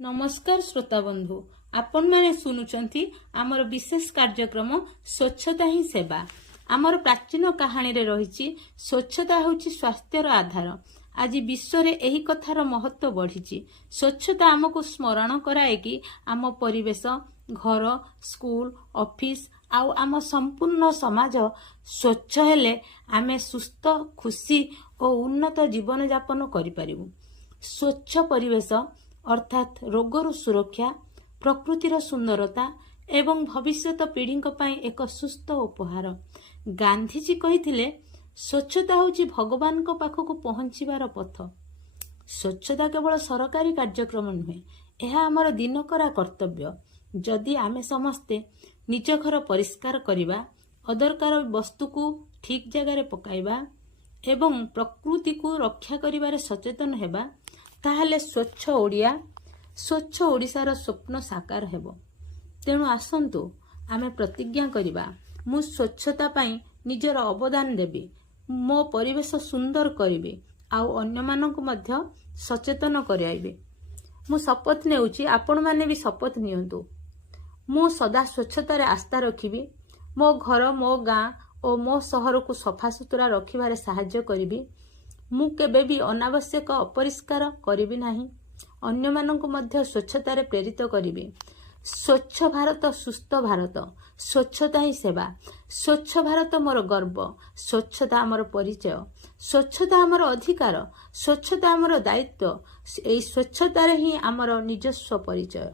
नमस्कार श्रोता बंधु, आपण माने सुनुचंती आमर विशेष कार्यक्रम स्वच्छता ही सेवा। आमर प्राचीन कहानी रे रहिछि स्वच्छता होछि स्वास्थ्यर आधार। आज विश्व रे एही कथार महत्व बढ़िछि। स्वच्छता हमको स्मरण कराए कि आम परिवेश, घर, स्कूल, ऑफिस आउ आम संपूर्ण समाज स्वच्छ हेले आमे सुस्थ, खुशी और उन्नत जीवन यापन करि परिबु। स्वच्छ परिवेश अर्थात रोगरु सुरक्षा, प्रकृतिर सुंदरता एवं भविष्यत पीढ़ी एक सुस्थ उपहार। गांधीजी कहिथिले स्वच्छता होछि भगवान को पाखक पहुंचीबार पथ। स्वच्छता केवल सरकारी कार्यक्रम नुहे, यह आमर दिनकरा कर्तव्य। जदि आमे समस्ते निज घर परिष्कार करिबा, अदरकार वस्तु को ठीक जगह पकाइबा एवं प्रकृति को रक्षा करिबारे सचेतन हेबा, ताहले स्वच्छ ओडिया, स्वच्छ ओडिशार स्वप्न साकार हेबो। तेणु आसंतु आमे प्रतिज्ञा करिबा, मु स्वच्छता पई निजर अवदान देबी, मो परिवेश सुंदर करिबी आउ अन्य मानक मध्य सचेतन कराइबे। मु शपथ नेउची, आपण माने भी शपथ नियंतु। मु सदा स्वच्छता रे आस्था रखिबी, मो घर, मो गाँ और मो शहर को सफा सुतरा रखिबारे सहाय्य करिबी। मु केबे भी अनावश्यक अपरिष्कार करिबी नाही। अन्य मानक मध्य स्वच्छता रे प्रेरित करिबी। स्वच्छ भारत सुस्थ भारत, स्वच्छता ही सेवा। स्वच्छ भारत मोर गर्व, स्वच्छता आमर परिचय, स्वच्छता आमर अधिकार, स्वच्छता आमर दायित्व। एई स्वच्छता रे ही आमर निजस्व परिचय।